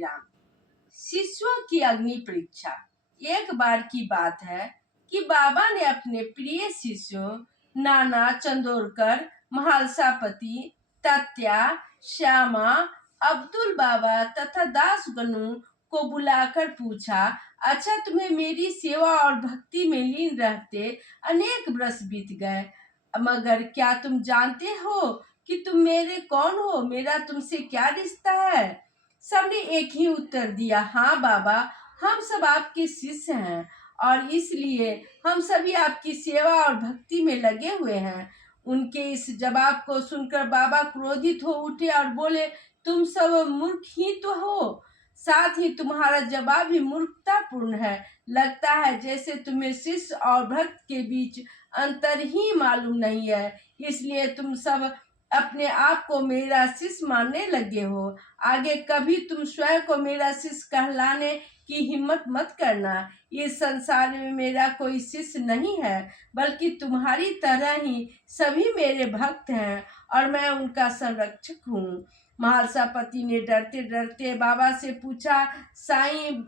राम। शिष्यों की अग्नि परीक्षा। एक बार की बात है कि बाबा ने अपने प्रिय शिष्यों नाना चंदोरकर, महालसापति, तत्या, श्यामा, अब्दुल बाबा तथा दास गनु को बुलाकर पूछा, अच्छा, तुम्हें मेरी सेवा और भक्ति में लीन रहते अनेक वर्ष बीत गए, मगर क्या तुम जानते हो कि तुम मेरे कौन हो, मेरा तुमसे क्या रिश्ता है? सबने एक ही उत्तर दिया, हाँ बाबा, हम सब आपके शिष्य हैं और इसलिए हम सभी आपकी सेवा और भक्ति में लगे हुए हैं। उनके इस जवाब को सुनकर बाबा क्रोधित हो उठे और बोले, तुम सब मूर्ख ही तो हो, साथ ही तुम्हारा जवाब भी मूर्खतापूर्ण है। लगता है जैसे तुम्हें शिष्य और भक्त के बीच अंतर ही मालूम नहीं है, इसलिए तुम सब अपने आप को मेरा शिष्य मानने लगे हो। आगे कभी तुम स्वयं को मेरा शिष्य कहलाने की हिम्मत मत करना। इस संसार में मेरा कोई शिष्य नहीं है, बल्कि तुम्हारी तरह ही सभी मेरे भक्त हैं और मैं उनका संरक्षक हूँ। महालसापति ने डरते डरते बाबा से पूछा, साईं,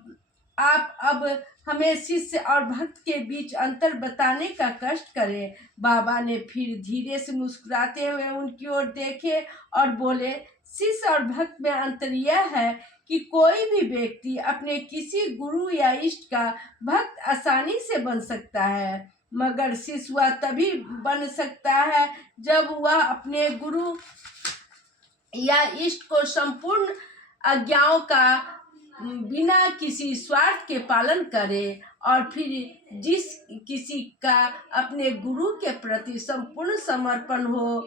आप अब हमें शिष्य और भक्त के बीच अंतर बताने का कष्ट करें। बाबा ने फिर धीरे से मुस्कुराते हुए उनकी ओर देखे और बोले, शिष्य और भक्त में अंतर यह है कि कोई भी व्यक्ति अपने किसी गुरु या इष्ट का भक्त आसानी से बन सकता है, मगर शिष्य वह तभी बन सकता है जब वह अपने गुरु या इष्ट को संपूर्ण आज्ञाओं का बिना किसी स्वार्थ के पालन करे और फिर जिस किसी का अपने गुरु के प्रति संपूर्ण समर्पण हो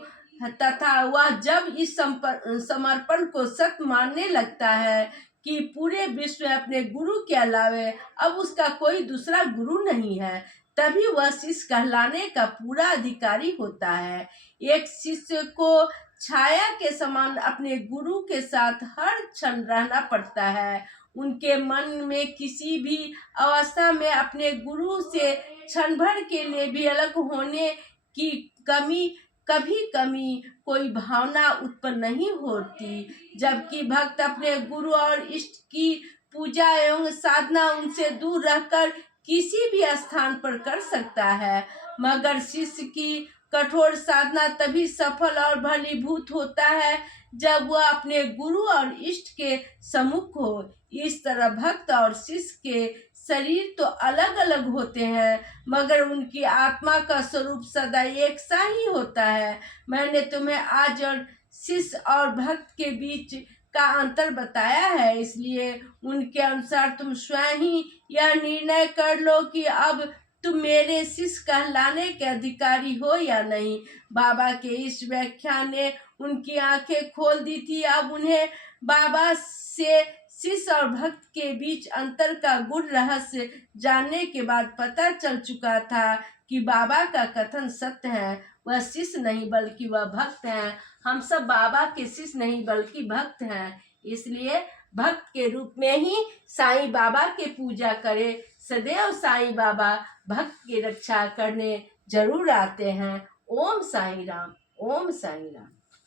तथा वह जब इस समर्पण को सत्य मानने लगता है कि पूरे विश्व में अपने गुरु के अलावे अब उसका कोई दूसरा गुरु नहीं है, तभी वह शिष्य कहलाने का पूरा अधिकारी होता है। एक शिष्य को छाया के समान अपने गुरु के साथ हर क्षण रहना पड़ता है। उनके मन में किसी भी अवस्था में अपने गुरु से क्षण भर के लिए भी अलग होने की कभी कोई भावना उत्पन्न नहीं होती, जबकि भक्त अपने गुरु और इष्ट की पूजा एवं साधना उनसे दूर रहकर किसी भी स्थान पर कर सकता है, मगर शिष्य की कठोर साधना तभी सफल और फलीभूत होता है जब वह अपने गुरु और इष्ट के सम्मुख हो। इस तरह भक्त और शिष्य के शरीर तो अलग अलग होते हैं, मगर उनकी आत्मा का स्वरूप सदा एक सा ही होता है। मैंने तुम्हें आज और शिष्य और भक्त के बीच का अंतर बताया है, इसलिए उनके अनुसार तुम स्वयं ही यह निर्णय कर लो कि अब तुम मेरे शिष्य कहलाने के अधिकारी हो या नहीं। बाबा के इस व्याख्यान ने उनकी आंखें खोल दी थी। अब उन्हें बाबा से शिष्य और भक्त के बीच अंतर का गूढ़ रहस्य जानने के बाद पता चल चुका था कि बाबा का कथन सत्य है। वह शिष्य नहीं बल्कि वह भक्त हैं। हम सब बाबा के शिष्य नहीं बल्कि भक्त हैं, इसलिए भक्त के रूप में ही साईं बाबा के पूजा करें। सदैव साईं बाबा भक्त की रक्षा करने जरूर आते हैं। ओम साईं राम, ओम साईं राम।